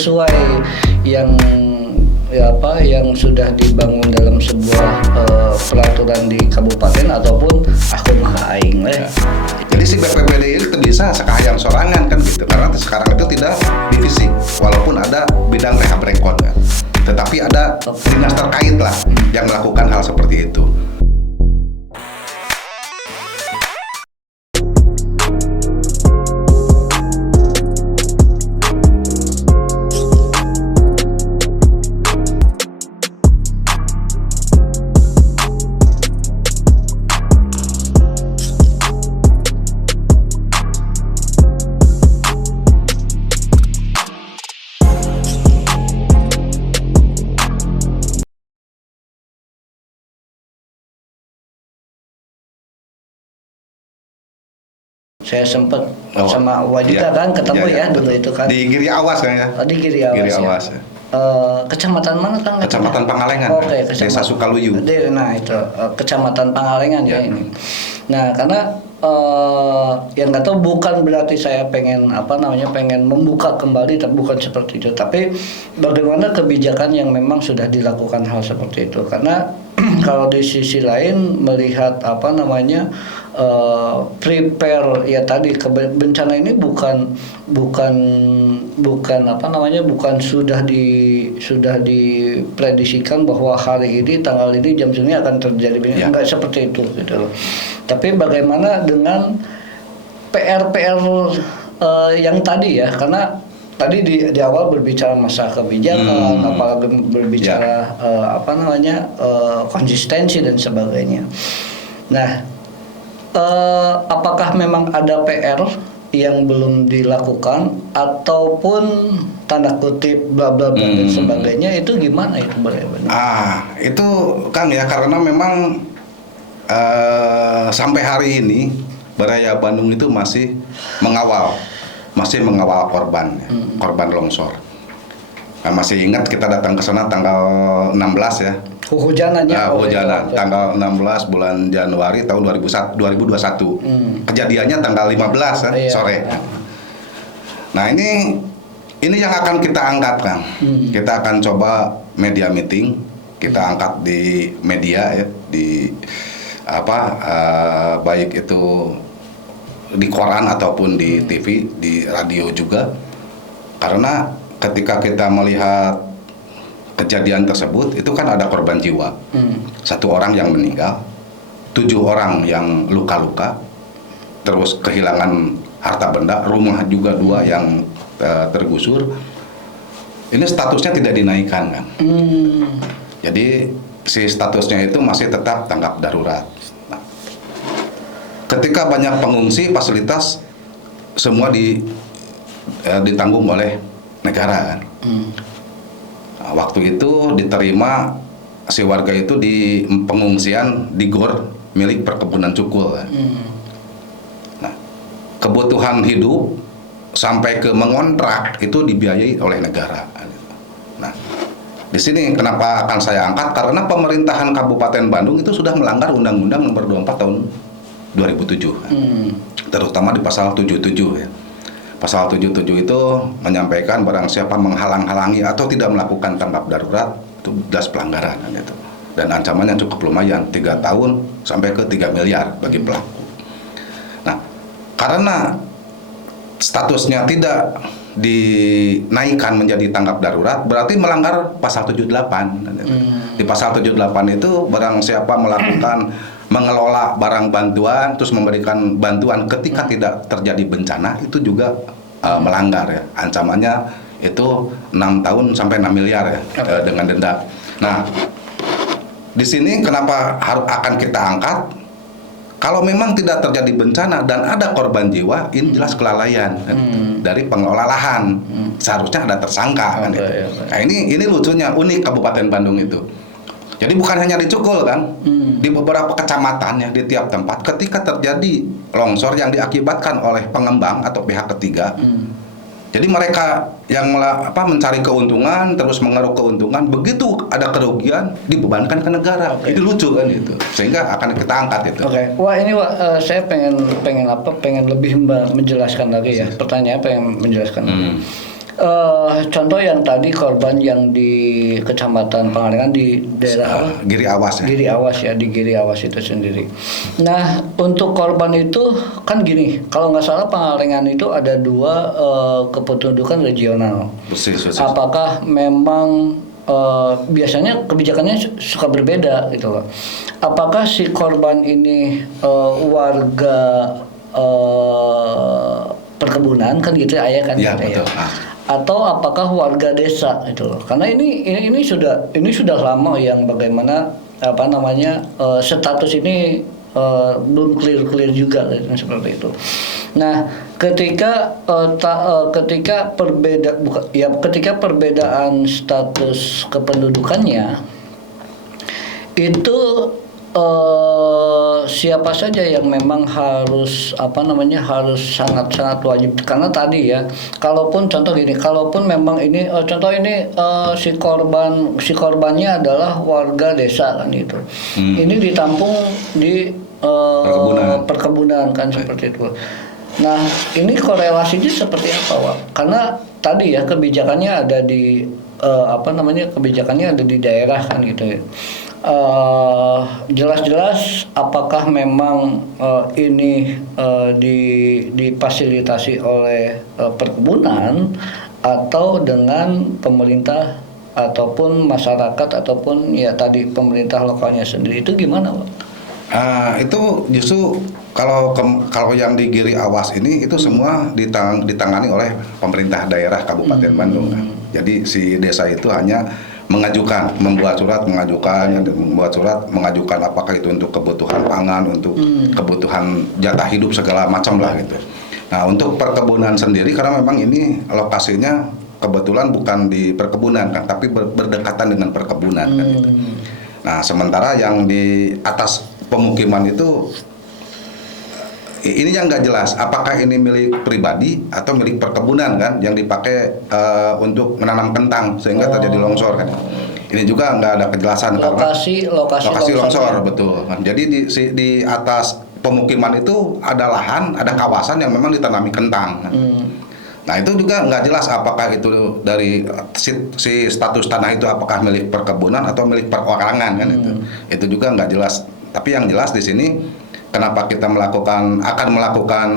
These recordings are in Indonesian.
sesuai yang yang sudah dibangun dalam sebuah peraturan di kabupaten ataupun aku mah aing leh. Jadi si BPBD itu bisa sekahayang sorangan kan gitu, karena sekarang itu tidak divisi, walaupun ada bidang rehab rekon kan, tetapi ada dinas terkait lah yang melakukan hal seperti itu. Saya sempat sama Wadita kan ketemu dulu itu kan di Giri Awas kan ya. Di Giri Awas, Giri Awas ya. Kecamatan mana kan? Kecamatan Pangalengan. Oke, Desa Sukaluyu. Nah itu Kecamatan Pangalengan ya ini. Nah karena yang nggak tahu, bukan berarti saya pengen pengen membuka kembali, bukan seperti itu, tapi bagaimana kebijakan yang memang sudah dilakukan hal seperti itu. Karena kalau di sisi lain melihat prepare ya tadi bencana ini bukan sudah diprediksikan bahwa hari ini tanggal ini jam segini akan terjadi bencana, enggak seperti itu gitu loh. Tapi bagaimana dengan PR yang tadi ya, karena tadi di awal berbicara masalah kebijakan, apalagi berbicara konsistensi dan sebagainya. Nah, apakah memang ada PR yang belum dilakukan ataupun tanda kutip bla bla bla dan sebagainya, itu gimana itu benar? Itu Kang ya, karena memang sampai hari ini Baraya Bandung itu masih mengawal korban longsor. Masih ingat kita datang ke sana tanggal 16 ya. Hujanan tanggal 16 bulan Januari tahun 2021. Kejadiannya tanggal 15 sore. Nah, ini yang akan kita angkat, Kang. Kita akan coba media meeting, kita angkat di media ya, di baik itu di koran ataupun di TV, di radio juga. Karena ketika kita melihat kejadian tersebut, itu kan ada korban jiwa. 1 orang yang meninggal, 7 orang yang luka-luka, terus kehilangan harta benda, rumah juga 2 yang tergusur. Ini statusnya tidak dinaikkan kan. Jadi si statusnya itu masih tetap tanggap darurat. Ketika banyak pengungsi, fasilitas semua ditanggung oleh negara kan. Waktu itu diterima si warga itu di pengungsian di gor milik perkebunan cukul kan. Nah, kebutuhan hidup sampai ke mengontrak itu dibiayai oleh negara. Nah, di sini kenapa akan saya angkat, karena pemerintahan Kabupaten Bandung itu sudah melanggar Undang-Undang Nomor 24 tahun 2007, terutama di pasal 77 ya. Pasal 77 itu menyampaikan barang siapa menghalang-halangi atau tidak melakukan tanggap darurat itu jelas pelanggaran gitu. Dan ancamannya cukup lumayan, 3 tahun sampai ke 3 miliar bagi pelaku. Nah, karena statusnya tidak dinaikkan menjadi tanggap darurat, berarti melanggar pasal 78. Di pasal 78 itu barang siapa melakukan mengelola barang bantuan terus memberikan bantuan ketika tidak terjadi bencana, itu juga melanggar ya. Ancamannya itu 6 tahun sampai 6 miliar ya, dengan denda. Nah, di sini kenapa akan kita angkat? Kalau memang tidak terjadi bencana dan ada korban jiwa, ini jelas kelalaian dari pengelola lahan. Seharusnya ada tersangka kan. Nah, ini lucunya, unik Kabupaten Bandung itu. Jadi bukan hanya di Cukul kan, di beberapa kecamatan ya, di tiap tempat ketika terjadi longsor yang diakibatkan oleh pengembang atau pihak ketiga, jadi mereka yang mencari keuntungan, terus mengeruk keuntungan, begitu ada kerugian dibebankan ke negara. Itu lucu kan itu, sehingga akan kita angkat itu. Wah ini saya pengen lebih menjelaskan lagi ya. Pertanyaan pengen menjelaskan. Contoh yang tadi korban yang di Kecamatan Pangalengan di daerah apa? Giri Awas ya. Giri Awas ya, di Giri Awas itu sendiri. Nah, untuk korban itu kan gini, kalau nggak salah Pangalengan itu ada 2 kependudukan regional. Persis. Apakah memang biasanya kebijakannya suka berbeda gitu loh. Apakah si korban ini warga perkebunan kan gitu ayah kan Ya, gitu betul. ya. Atau apakah warga desa gitu loh. Karena ini sudah lama yang bagaimana apa namanya status ini belum clear juga seperti itu. Nah, ketika ketika perbedaan status kependudukannya itu siapa saja yang memang harus harus sangat wajib, karena tadi ya kalaupun memang ini contoh ini si korbannya adalah warga desa kan gitu. Ini ditampung di perkebunan kan seperti itu. Nah, ini korelasinya seperti apa, Wak? Karena tadi ya kebijakannya ada di kebijakannya ada di daerah kan gitu ya. Jelas-jelas apakah memang ini difasilitasi oleh perkebunan atau dengan pemerintah ataupun masyarakat ataupun ya tadi pemerintah lokalnya sendiri, itu gimana, Pak? Itu justru kalau yang di Giri Awas ini itu semua ditangani oleh pemerintah daerah Kabupaten Bandung. Jadi si desa itu hanya membuat surat mengajukan apakah itu untuk kebutuhan pangan, untuk kebutuhan jatah hidup segala macam lah gitu. Nah, untuk perkebunan sendiri karena memang ini lokasinya kebetulan bukan di perkebunan kan, tapi berdekatan dengan perkebunan kan gitu. Nah, sementara yang di atas pemukiman itu ini yang nggak jelas apakah ini milik pribadi atau milik perkebunan kan yang dipakai untuk menanam kentang sehingga terjadi longsor kan. Ini juga nggak ada kejelasan lokasi longsor betul kan. Jadi di atas pemukiman itu ada lahan, ada kawasan yang memang ditanami kentang kan. Nah, itu juga nggak jelas apakah itu dari si status tanah itu apakah milik perkebunan atau milik perorangan kan itu juga nggak jelas. Tapi yang jelas di sini kenapa kita akan melakukan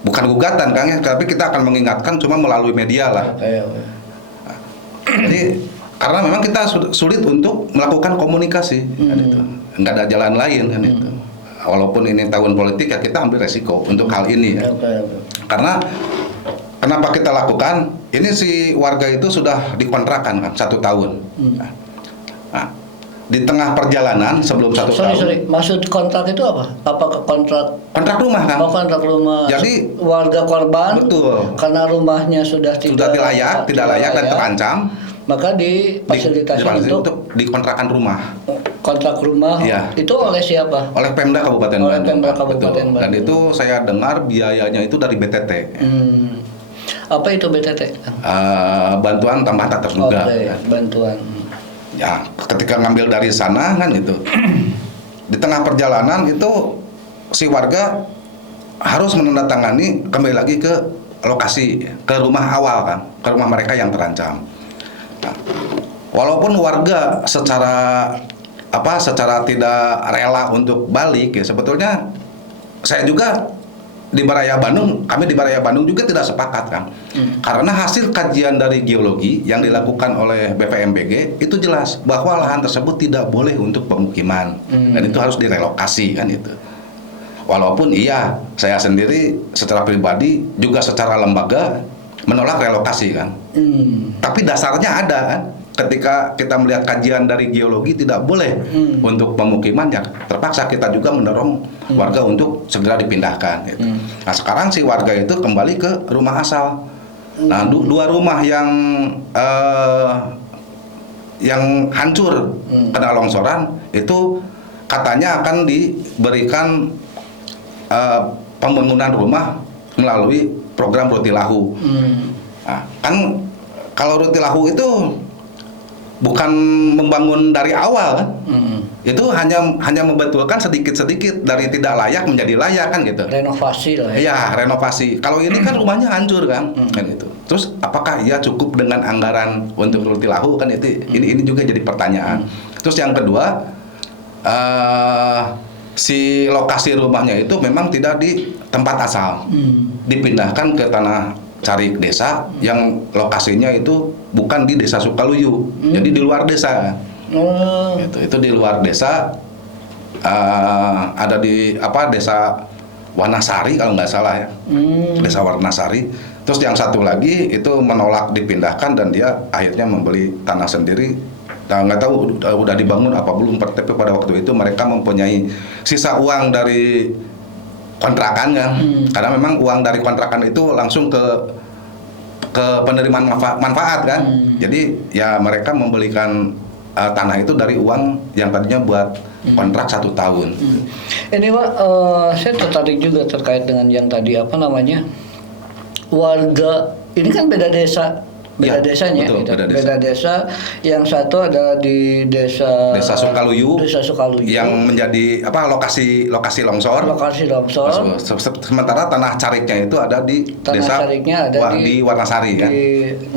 bukan gugatan Kang ya, tapi kita akan mengingatkan cuma melalui media lah. Jadi karena memang kita sulit untuk melakukan komunikasi kan itu. Nggak ada jalan lain kan itu. Walaupun ini tahun politik ya kita ambil resiko untuk hal ini ya. Karena kenapa kita lakukan? Ini si warga itu sudah dikontrakan kan 1 tahun. Nah, di tengah perjalanan sebelum 1 tahun. Maksud kontrak itu apa? Apakah kontrak rumah kan? Kontrak rumah. Jadi warga korban. Betul. Karena rumahnya tidak layak dan terancam. Maka difasilitasi untuk dikontrakan rumah. Kontrak rumah ya. Itu oleh siapa? Oleh Pemda Kabupaten Bandung. Bandung. Dan itu saya dengar biayanya itu dari BTT. Apa itu BTT? Bantuan tambahan tak terduga. Bantuan. Ya, ketika ngambil dari sana kan itu. Di tengah perjalanan itu si warga harus menandatangani kembali lagi ke lokasi, ke rumah awal kan, ke rumah mereka yang terancam. Nah, walaupun warga secara tidak rela untuk balik ya, sebetulnya saya juga kami di Baraya Bandung juga tidak sepakat kan. Karena hasil kajian dari geologi yang dilakukan oleh BPMBG itu jelas bahwa lahan tersebut tidak boleh untuk pemukiman dan itu harus direlokasi kan itu. Walaupun iya, saya sendiri secara pribadi juga secara lembaga menolak relokasi kan. Tapi dasarnya ada kan. Ketika kita melihat kajian dari geologi tidak boleh untuk pemukiman, ya terpaksa kita juga mendorong warga untuk segera dipindahkan gitu. Nah, sekarang si warga itu kembali ke rumah asal. Nah, 2 rumah yang hancur kena longsoran itu katanya akan diberikan pembangunan rumah melalui program Rutilahu. Nah, kan kalau Rutilahu itu bukan membangun dari awal kan. Hmm. Itu hanya membetulkan sedikit-sedikit dari tidak layak menjadi layak kan gitu. Renovasi lah ya. Iya, renovasi. Kalau ini kan rumahnya hancur kan, kan itu. Terus apakah ia cukup dengan anggaran untuk rutilahu kan itu? Ini juga jadi pertanyaan. Terus yang kedua, si lokasi rumahnya itu memang tidak di tempat asal, dipindahkan ke tanah Carik desa yang lokasinya itu bukan di desa Sukaluyu, jadi di luar desa. Itu di luar desa, ada di desa Wanasari kalau nggak salah ya, desa Wanasari. Terus yang satu lagi itu menolak dipindahkan dan dia akhirnya membeli tanah sendiri. Nah, nggak tahu udah dibangun apa belum, tapi pada waktu itu mereka mempunyai sisa uang dari kontrakan kan, karena memang uang dari kontrakan itu langsung ke penerimaan manfaat kan. Jadi ya mereka membelikan tanah itu dari uang yang tadinya buat kontrak 1 tahun. Ini Pak, saya tertarik juga terkait dengan yang tadi warga ini kan beda desa, desanya, betul, gitu. beda desa. Yang satu adalah di desa Sukaluyu, yang yang menjadi lokasi longsor. Sementara tanah Cariknya itu ada di desa di Wanasari kan.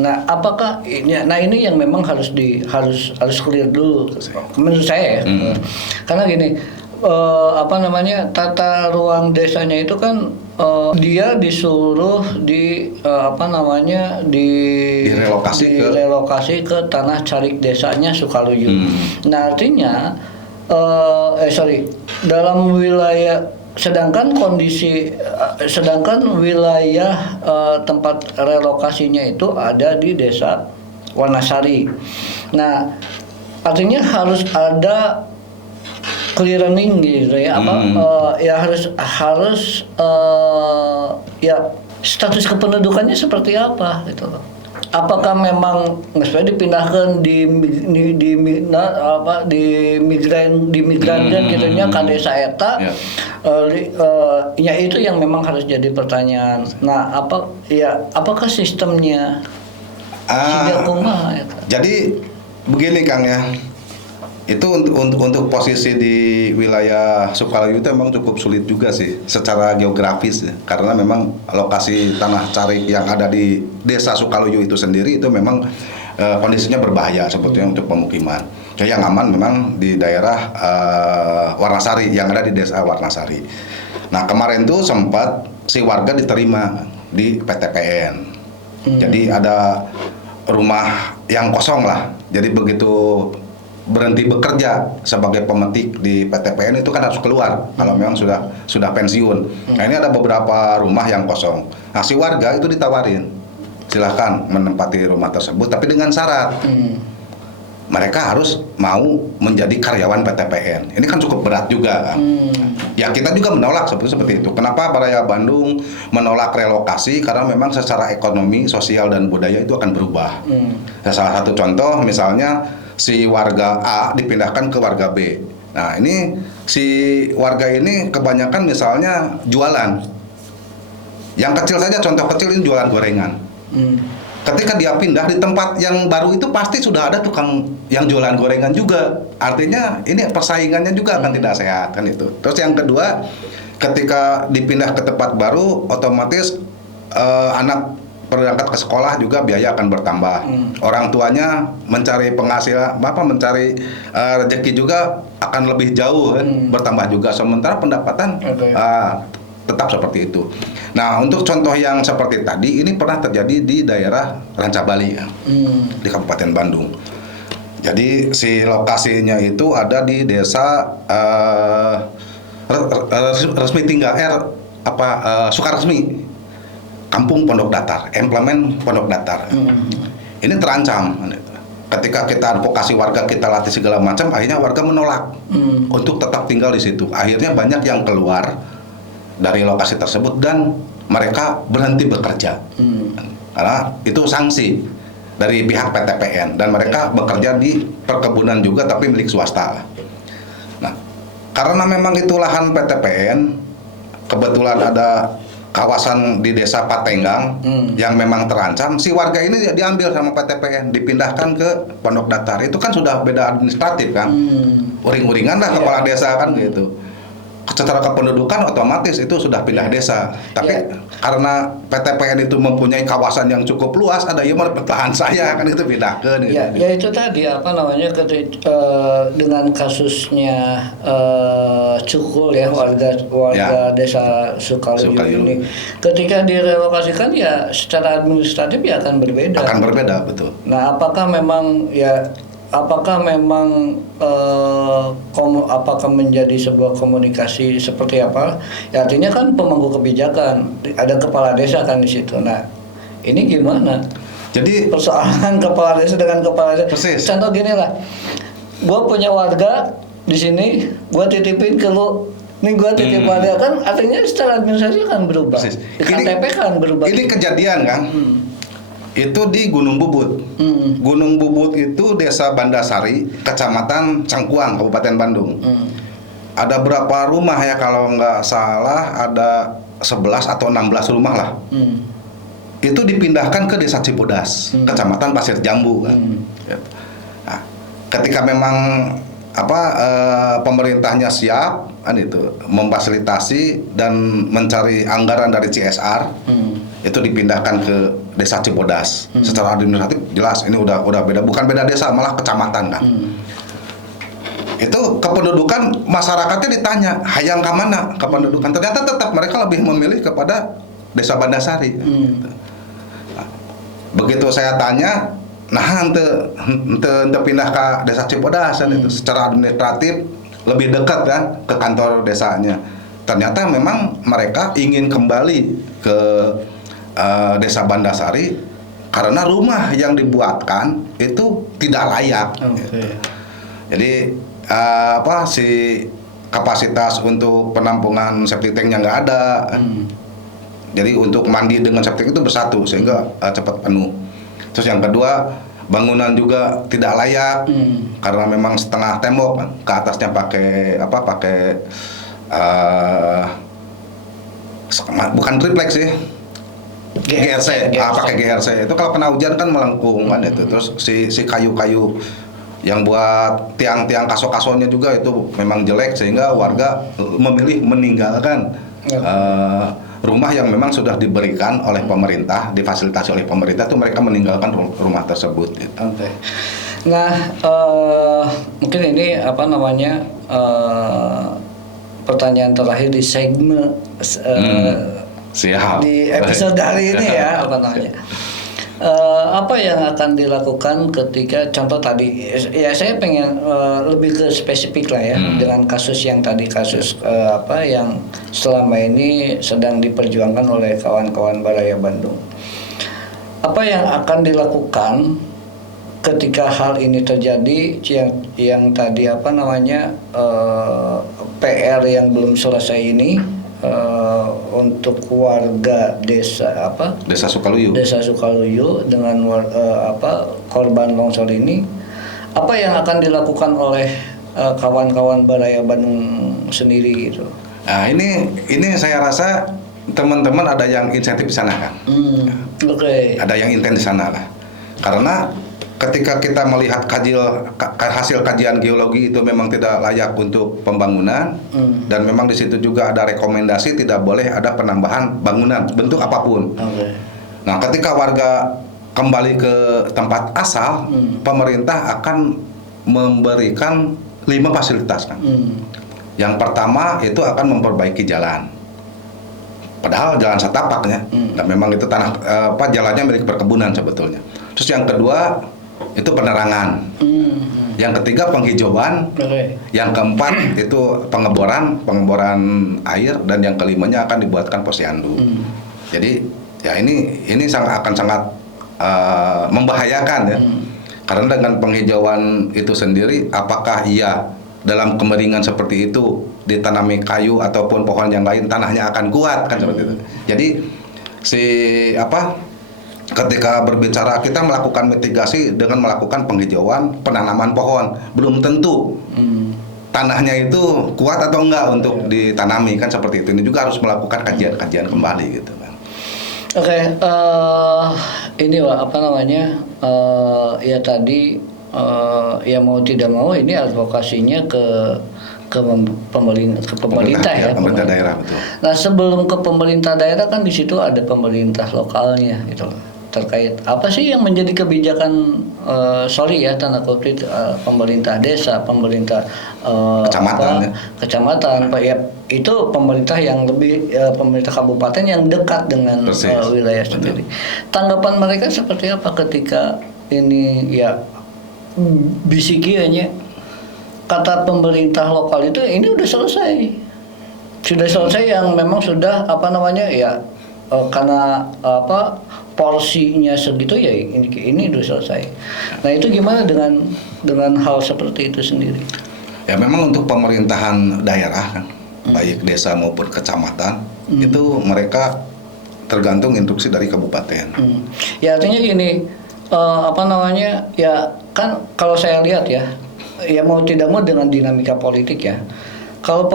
Nah, apakah ini yang memang harus clear dulu menurut saya ya. Karena gini, tata ruang desanya itu kan dia disuruh direlokasi ke tanah Carik desanya Sukaluyu. Nah, artinya dalam wilayah sedangkan wilayah tempat relokasinya itu ada di desa Wanasari. Nah, artinya harus ada clearing gitu ya, harus status kependudukannya seperti apa gitu loh. Apakah memang supaya dipindahkan di migran gitunya ke desa eta, ya itu yang memang harus jadi pertanyaan. Nah, apakah sistemnya sudah kumaha ya? Jadi begini Kang ya. Itu untuk posisi di wilayah Sukaluyu itu memang cukup sulit juga sih secara geografis ya. Karena memang lokasi tanah Carik yang ada di desa Sukaluyu itu sendiri itu memang kondisinya berbahaya sebetulnya untuk pemukiman. Jadi yang aman memang di daerah Warnasari, yang ada di desa Warnasari. Nah, kemarin tuh sempat si warga diterima di PTPN. Jadi ada rumah yang kosong lah. Jadi begitu berhenti bekerja sebagai pemetik di PTPN itu kan harus keluar kalau memang sudah pensiun. Nah, ini ada beberapa rumah yang kosong. Nah, si warga itu ditawarin silahkan menempati rumah tersebut, tapi dengan syarat mereka harus mau menjadi karyawan PTPN. Ini kan cukup berat juga kan. Ya kita juga menolak seperti itu. Kenapa Baraya Bandung menolak relokasi? Karena memang secara ekonomi, sosial dan budaya itu akan berubah. Nah, salah satu contoh misalnya si warga A dipindahkan ke warga B. Nah, ini si warga ini kebanyakan misalnya jualan. Yang kecil saja, contoh kecil ini jualan gorengan. Ketika dia pindah di tempat yang baru itu pasti sudah ada tukang yang jualan gorengan juga. Artinya ini persaingannya juga akan tidak sehat kan itu. Terus yang kedua, ketika dipindah ke tempat baru otomatis anak berangkat ke sekolah juga biaya akan bertambah. Orang tuanya mencari penghasilan, mencari rezeki juga akan lebih jauh kan, bertambah juga. Sementara pendapatan tetap seperti itu. Nah, untuk contoh yang seperti tadi ini pernah terjadi di daerah Rancabali ya, di Kabupaten Bandung. Jadi si lokasinya itu ada di desa resmi tinggal Sukaresmi. Kampung Pondok Datar, implemen Pondok Datar. Ini terancam. Ketika kita advokasi warga, kita latih segala macam, akhirnya warga menolak untuk tetap tinggal di situ. Akhirnya banyak yang keluar dari lokasi tersebut dan mereka berhenti bekerja. Karena itu sanksi dari pihak PTPN dan mereka bekerja di perkebunan juga tapi milik swasta. Nah, karena memang itu lahan PTPN, kebetulan ada kawasan di desa Patenggang yang memang terancam, si warga ini diambil sama PTPN, dipindahkan ke Pondok Datar. Itu kan sudah beda administratif kan, uring-uringan lah kepala desa kan gitu. Secara kependudukan otomatis itu sudah pindah desa. Tapi karena PTPN itu mempunyai kawasan yang cukup luas, ada yang bertahan saya kan itu pindahkan. Ya, ya itu tadi apa namanya dengan kasusnya Cukul ya warga desa Sukaluyu ini, ketika direlokasikan ya secara administratif ya akan berbeda. Akan berbeda, betul. Nah, apakah memang apakah menjadi sebuah komunikasi seperti apa? Ya, artinya kan pemangku kebijakan, ada kepala desa kan di situ. Nah, ini gimana? Jadi persoalan kepala desa dengan kepala desa. Persis. Contoh gini lah, gue punya warga di sini, gue titipin ke lu. Nih gue titip pada kan, artinya secara administrasi kan berubah. Persis. KTP kan berubah. Ini kejadian kan? Itu di Gunung Bubut. Gunung Bubut itu desa Bandasari, kecamatan Cangkuang, Kabupaten Bandung. Ada berapa rumah ya kalau nggak salah ada 11 atau 16 rumah lah. Itu dipindahkan ke desa Cibodas, kecamatan Pasir Jambu kan. Nah, ketika memang pemerintahnya siap kan itu memfasilitasi dan mencari anggaran dari CSR, itu dipindahkan ke desa Cibodas. Secara administratif jelas ini udah beda, bukan beda desa, malah kecamatan kan. Itu kependudukan masyarakatnya ditanya hayang ke mana kependudukan, ternyata tetap mereka lebih memilih kepada desa Bandasari. Nah, begitu saya tanya, nah ente pindah ke desa Cibodas kan, itu secara administratif lebih dekat kan ke kantor desanya. Ternyata memang mereka ingin kembali ke desa Bandasari karena rumah yang dibuatkan itu tidak layak. Jadi si kapasitas untuk penampungan septic tanknya nggak ada. Jadi untuk mandi dengan septic itu bersatu sehingga cepat penuh. Terus yang kedua, bangunan juga tidak layak karena memang setengah tembok kan. Ke atasnya pakai bukan triplex sih. GRC, pakai GRC. Itu kalau kena hujan kan melengkung kan itu. Terus si kayu-kayu yang buat tiang-tiang kaso-kasonya juga itu memang jelek sehingga warga memilih meninggalkan rumah yang memang sudah diberikan oleh pemerintah, difasilitasi oleh pemerintah, itu mereka meninggalkan rumah tersebut. Gitu. Oke. Nah, mungkin ini pertanyaan terakhir di segmen siap. Di episode hari ini ya, apa yang akan dilakukan ketika contoh tadi ya saya pengen lebih ke spesifik lah ya dengan kasus yang tadi yang selama ini sedang diperjuangkan oleh kawan-kawan Baraya Bandung. Apa yang akan dilakukan ketika hal ini terjadi yang tadi PR yang belum selesai ini untuk warga desa Sukaluyu dengan korban longsor ini, apa yang akan dilakukan oleh kawan-kawan Baraya Bandung sendiri gitu? Nah ini saya rasa teman-teman ada yang insentif di sana kan. Ada yang intens di sana lah, karena ketika kita melihat hasil kajian geologi itu memang tidak layak untuk pembangunan, dan memang di situ juga ada rekomendasi tidak boleh ada penambahan bangunan bentuk apapun. Nah, ketika warga kembali ke tempat asal, pemerintah akan memberikan 5 fasilitas kan. Yang pertama itu akan memperbaiki jalan. Padahal jalan setapaknya, dan memang itu jalannya milik perkebunan sebetulnya. Terus yang kedua itu penerangan. Yang ketiga penghijauan. Yang keempat itu pengeboran air, dan yang kelimanya akan dibuatkan posyandu. Jadi ya ini akan sangat membahayakan ya. Karena dengan penghijauan itu sendiri, apakah dalam kemeringan seperti itu ditanami kayu ataupun pohon yang lain, tanahnya akan kuat kan seperti itu. Jadi ketika berbicara kita melakukan mitigasi dengan melakukan penghijauan, penanaman pohon, belum tentu tanahnya itu kuat atau enggak untuk ditanami, kan seperti itu. Ini juga harus melakukan kajian kembali gitu kan. Oke, ini Pak, apa namanya, ya tadi ya mau tidak mau ini advokasinya ke pemerintah ya, pemerintah daerah, betul. Nah, sebelum ke pemerintah daerah kan di situ ada pemerintah lokalnya gitu loh. Terkait apa sih yang menjadi kebijakan, sorry ya tanda kutip, pemerintah desa, pemerintah kecamatan, Pak, ya itu pemerintah yang lebih, pemerintah kabupaten yang dekat dengan wilayah sendiri. Tanggapan mereka seperti apa ketika ini ya bisikianya kata pemerintah lokal itu ini udah selesai yang memang sudah apa namanya ya, karena apa porsinya segitu ya ini udah selesai. Nah, itu gimana dengan hal seperti itu sendiri? Ya memang untuk pemerintahan daerah kan, baik desa maupun kecamatan, itu mereka tergantung instruksi dari kabupaten. Ya artinya gini, apa namanya ya kan kalau saya lihat ya mau tidak mau dengan dinamika politik ya. Kalau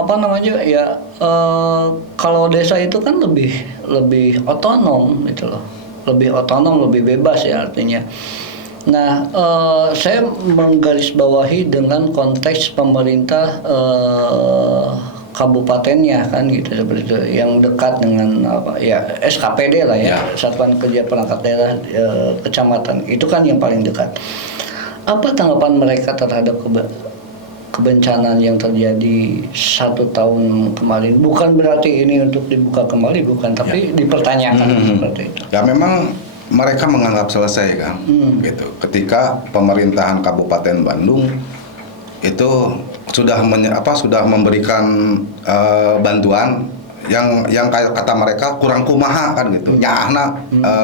apa namanya ya, kalau desa itu kan lebih otonom gitu loh, lebih bebas ya artinya. Nah, saya menggarisbawahi dengan konteks pemerintah kabupatennya kan gitu, seperti itu, yang dekat dengan apa ya SKPD lah ya, Satuan Kerja Perangkat Daerah Kecamatan, itu kan yang paling dekat. Apa tanggapan mereka terhadap kebencanaan yang terjadi 1 tahun kemarin? Bukan berarti ini untuk dibuka kembali, bukan, tapi dipertanyakan seperti itu. Ya memang mereka menganggap selesai kan, gitu. Ketika pemerintahan Kabupaten Bandung itu sudah memberikan bantuan yang kata mereka kurang kumaha kan gitu, nyahna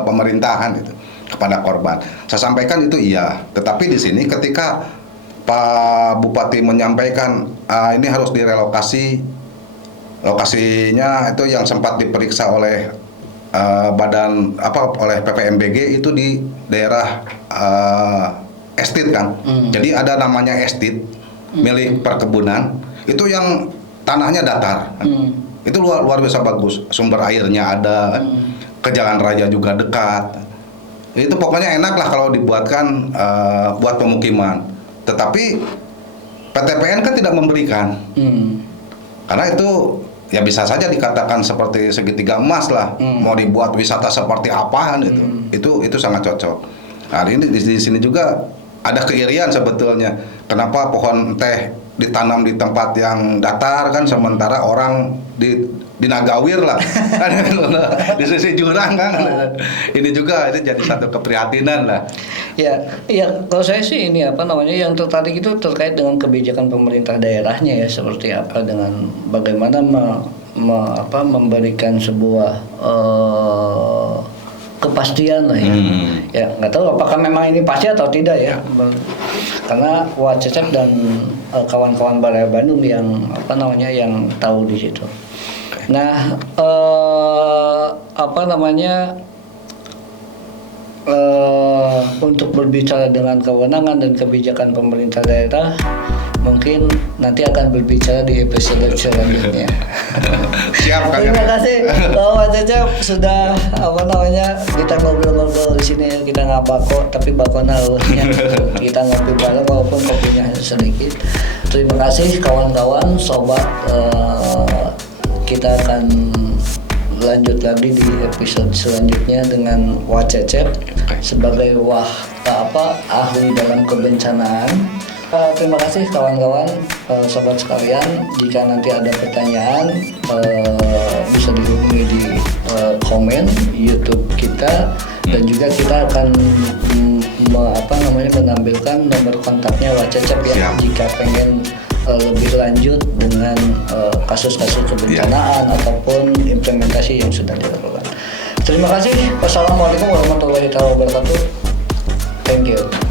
pemerintahan gitu kepada korban. Saya sampaikan itu iya, tetapi di sini ketika Pak Bupati menyampaikan ini harus direlokasi, lokasinya itu yang sempat diperiksa oleh oleh PPMBG itu di daerah estate kan. Jadi ada namanya estate milik perkebunan, itu yang tanahnya datar. Itu luar biasa bagus, sumber airnya ada, ke jalan raya juga dekat. Itu pokoknya enak lah kalau dibuatkan buat pemukiman. Tetapi PTPN kan tidak memberikan, karena itu ya bisa saja dikatakan seperti segitiga emas lah. Mau dibuat wisata seperti apaan itu sangat cocok. Nah, ini di sini juga ada keirian sebetulnya. Kenapa pohon teh ditanam di tempat yang datar kan, sementara orang di Nagawir lah kan, di sisi jurang kan. Ini juga jadi satu keprihatinan lah. Ya kalau saya sih ini apa namanya yang tertarik itu terkait dengan kebijakan pemerintah daerahnya ya, seperti apa, dengan bagaimana memberikan sebuah kepastian lah ya. Ya nggak tahu apakah memang ini pasti atau tidak ya. Karena Wak Cecep dan kawan-kawan Balai Bandung yang apa namanya yang tahu di situ. Nah, apa namanya untuk berbicara dengan kewenangan dan kebijakan pemerintah daerah, mungkin nanti akan berbicara di episode selanjutnya. Siap kan? Terima kasih Pak Cecep sudah apa namanya kita ngobrol-ngobrol di sini, kita nggak bako tapi bakona kita ngopi bareng walaupun kopinya sedikit. Terima kasih kawan-kawan sobat, kita akan lanjut lagi di episode selanjutnya dengan Wak Cecep sebagai ahli dalam kebencanaan. Terima kasih kawan-kawan, sobat sekalian. Jika nanti ada pertanyaan bisa dihubungi di komen YouTube kita, dan juga kita akan menampilkan nomor kontaknya Wak Cecep ya. Jika pengen lebih lanjut dengan kasus-kasus kebencanaan ataupun implementasi yang sudah dilakukan. Terima kasih. Wassalamualaikum warahmatullahi wabarakatuh. Thank you.